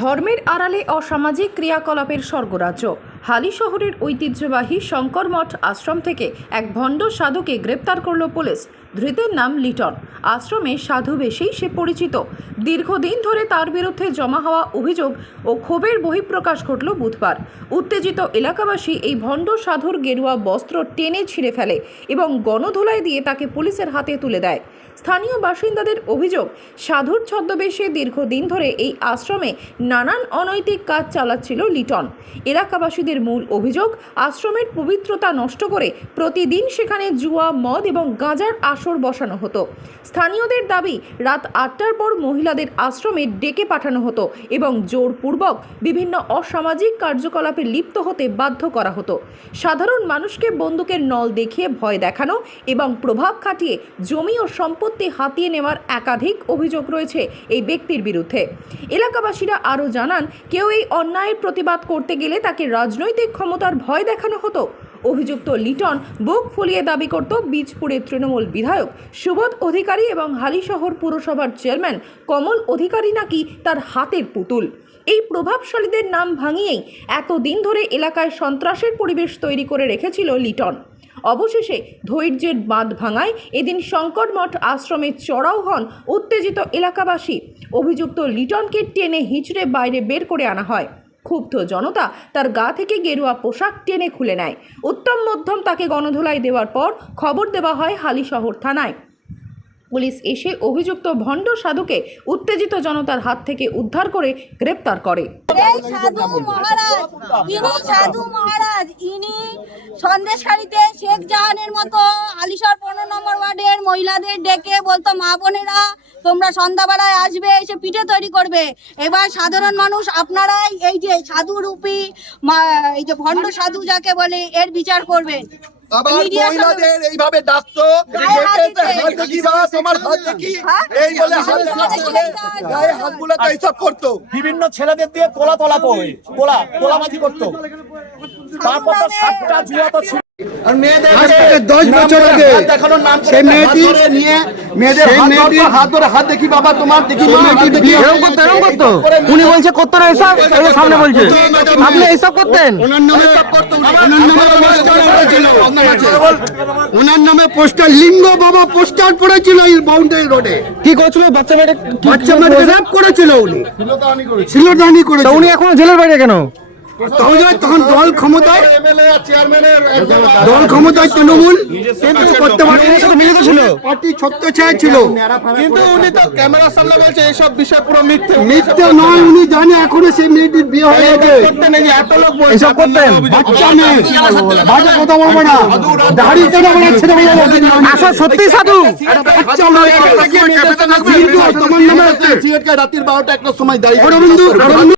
ধর্মের আড়ালে অসামাজিক ক্রিয়াকলাপের স্বর্গরাজ্য। হালি শহরের ঐতিহ্যবাহী শঙ্কর মঠ আশ্রম থেকে এক ভণ্ড সাধুকে গ্রেপ্তার করল পুলিশ। ধৃতের নাম লিটন। আশ্রমে সাধু বেশেই সে পরিচিত। দীর্ঘদিন ধরে তার বিরুদ্ধে জমা হওয়া অভিযোগ ও ক্ষোভের বহিঃপ্রকাশ ঘটল বুধবার। উত্তেজিত এলাকাবাসী এই ভণ্ড সাধুর গেরুয়া বস্ত্র টেনে ছিঁড়ে ফেলে এবং গণধোলাই দিয়ে তাকে পুলিশের হাতে তুলে দেয়। স্থানীয় বাসিন্দাদের অভিযোগ, সাধুর ছদ্মবেশে দীর্ঘদিন ধরে এই আশ্রমে নানান অনৈতিক কাজ চালাচ্ছিল লিটন। এলাকাবাসীদের মূল অভিযোগ, আশ্রমের পবিত্রতা নষ্ট করে প্রতিদিন সেখানে জুয়া, মদ এবং গাঁজার আসর বসানো হতো। স্থানীয়দের দাবি, রাত 8টার পর মহিলাদের আশ্রমে ডেকে পাঠানো হতো এবং জোরপূর্বক বিভিন্ন অসামাজিক কার্যকলাপে লিপ্ত হতে বাধ্য করা হতো। সাধারণ মানুষকে বন্দুকের নল দেখিয়ে ভয় দেখানো এবং প্রভাব খাটিয়ে জমি ও সম্পত্তি হাতিয়ে নেওয়ার একাধিক অভিযোগ রয়েছে এই ব্যক্তির বিরুদ্ধে। এলাকাবাসীরা আরও জানান, কেউ এই অন্যায়ের প্রতিবাদ করতে গেলে তাকে রাজনৈতিক ক্ষমতার ভয় দেখানো হতো। অভিযুক্ত লিটন বুক ফুলিয়ে দাবি করত, বীজপুরের তৃণমূল বিধায়ক সুবোধ অধিকারী এবং হালিশহর পুরসভার চেয়ারম্যান কমল অধিকারী নাকি তার হাতের পুতুল। এই প্রভাবশালীদের নাম ভাঙিয়েই এতদিন ধরে এলাকায় সন্ত্রাসের পরিবেশ তৈরি করে রেখেছিল লিটন। অবশেষে ধৈর্যের বাঁধ ভাঙায় এদিন শঙ্কর মঠ আশ্রমে চড়াও হন উত্তেজিত এলাকাবাসী। অভিযুক্ত লিটনকে টেনে হিঁচড়ে বাইরে বের করে আনা হয়। ক্ষুব্ধ জনতা তার গা থেকে গেরুয়া পোশাক টেনে খুলে নেয়। উত্তম মধ্যম তাকে গণধোলাই দেওয়ার পর খবর দেওয়া হয় হালিশহর থানায়। পুলিশ এসে অভিযুক্ত ভণ্ড সাধুকে উত্তেজিত জনতার হাত থেকে উদ্ধার করে গ্রেপ্তার করে। সাধু মহারাজ ইনি সন্দেশখালীতে শেখ জাহানের মতো হালিশহর 15 নম্বর ওয়ার্ডের মহিলাদের ডেকে বলতো, মা বোনেরা তোমরা সন্ধ্যাবেলায় আসবে, এসে পিঠে তৈরি করবে। এবার সাধারণ মানুষ আপনারাই এই যে সাধু রূপী এই যে ভণ্ড সাধু যাকে বলে এর বিচার করবেন। আবার মহিলাদের এইভাবে ডাকতো, তোমার হাত দেখি এই বলে গায়ে হাত বুলাতে এইসব করতো। বিভিন্ন ছেলেদের দিয়ে তোলাবাজি করতো। তারপর তো 7টা জুয়া তো ছিল। আর মেয়েদের 10 বছর আগে সেই মেয়েটি নিয়ে মেয়েদের হাত ধরে হাত দেখি বাবা তোমার দেখি এরকম করতো। উনি বলছে করতো না এসব, এই সামনে বলছে আপনি এইসব করতেন। ওনার নামে পোস্টার লিঙ্গ বাবা পোস্টার পড়েছিল এই বাউন্ডারি রোডে। কি করেছিল? বাচ্চা মেয়েকে রেপ করেছিল উনি, শিলদানি করেছিল। উনি এখনো জেলের বাইরে কেন? তখন দল ক্ষমতায় তৃণমূল করতে মিলিত ছিল, পার্টি ছত্রছায়া ছিল, কিন্তু উনি তো ক্যামেরার সামনে বলছে এইসব বিষয় পুরো মিথ্যে নয়। উনি জানে এখনো সেই মেয়েটির বিয়ে হয়ে গেছে। এত লোক এইসব করতেন। বাচ্চা মেয়ে, বাজে কথা বলবো না, দাড়ি কেটে ছেড়ে আসা সত্যি সাধু। তোমার নামে রাত্রির 12টা 1টার সময় দাঁড়িয়ে